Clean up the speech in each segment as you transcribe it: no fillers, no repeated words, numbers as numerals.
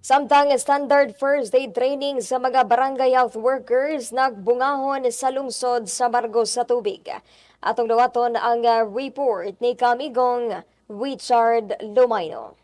Samtang standard first aid training sa mga barangay health workers nagbungahon sa lungsod sa Margos sa Tubig. Atong dawaton ang report ni Kamigong Richard Lumayno.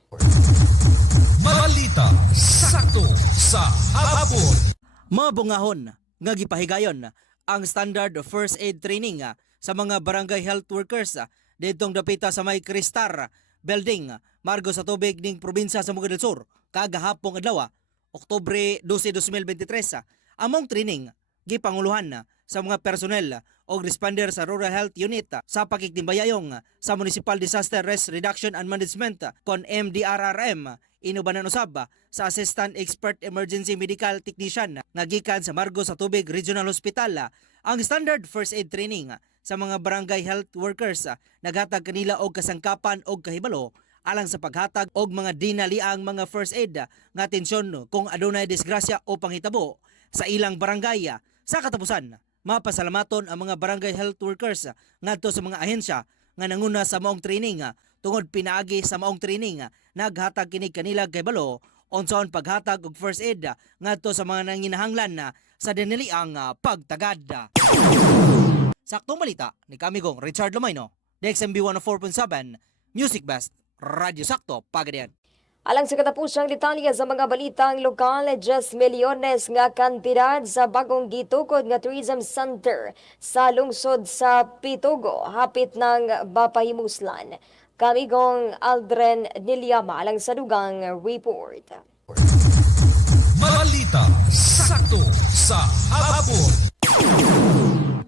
Balita sakto sa hapon. Mabungahon nga gipahigayon ang standard first aid training sa mga barangay health workers didtong dapita sa may Cristar Building, Margos sa Tubig ning probinsya sa Moga del Sur kagahapong adlaw, Oktubre 12, 2023. Among training gipanguluhan sa mga personnel o responder sa Rural Health Unit sa pakiktimbayayong sa Municipal Disaster Risk Reduction and Management kon MDRRM inubanan usab sa Assistant Expert Emergency Medical Technician nga gikan sa Margos sa Tubig Regional Hospital. Ang standard first aid training sa mga barangay health workers naghatag kanila og kasangkapan og kahibalo alang sa paghatag og mga dinaliang mga first aid nga atensyon kung adunay disgrasya o panghitabo sa ilang barangay. Sa katapusan, mapasalamaton ang mga barangay health workers ngadto sa mga ahensya nga nanguna sa maong training tungod pinaagi sa maong training naghatag kini kanila kahibalo unsaon paghatag og first aid ngadto sa mga nanginahanglan sa dinaliang pagtagad. Saktong balita ni Kamigong Richard Lumayno, DXMB 104.7 Music Best Radio Sakto Pagadian. Alang sa katapusang detalye sa mga balitang lokal, 10 milyones nga kantidad sa bagong gitukod nga tourism center sa lungsod sa Pitugo, hapit ng Bapahimuslan. Kamigong Aldren Nilyama alang sa dugang report. Balita sakto sa hapon.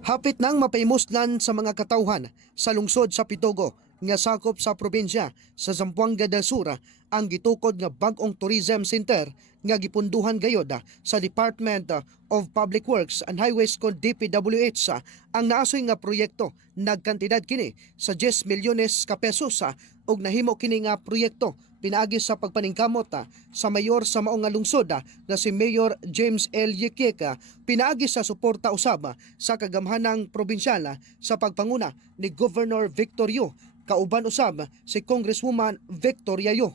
Hapit nang mapaimuslan sa mga katawhan sa lungsod sa Pitugo nga sakop sa probinsya sa Zamboanga del Sur ang gitukod nga bag-ong tourism center nga gipunduhan gayod sa Department of Public Works and Highways kon DPWH. Ang naasoy nga proyekto nagkantidad kini sa 10 milyones ka pesos ug nahimo kini nga proyekto pinaagi sa pagpaningkamot sa mayor sa maong nga lungsod na si Mayor James L. Yekeka, pinaagi sa suporta usab sa kagamhanang probinsyal sa pagpanguna ni Governor Victor Yu, kauban usab si Congresswoman Victoria Yu.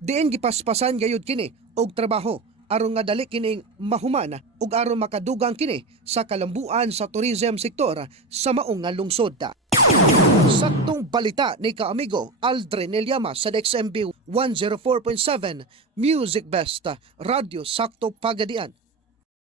Diin gipaspasan gayud kini og trabaho aron nga dali kining mahuman ug aron makadugang kini sa kalambuan sa tourism sektor sa maong nga lungsod. Saktong balita ni kaamigo Aldrin Nilyama sa DXMB 104.7 Music Best Radio Sakto Pagadian.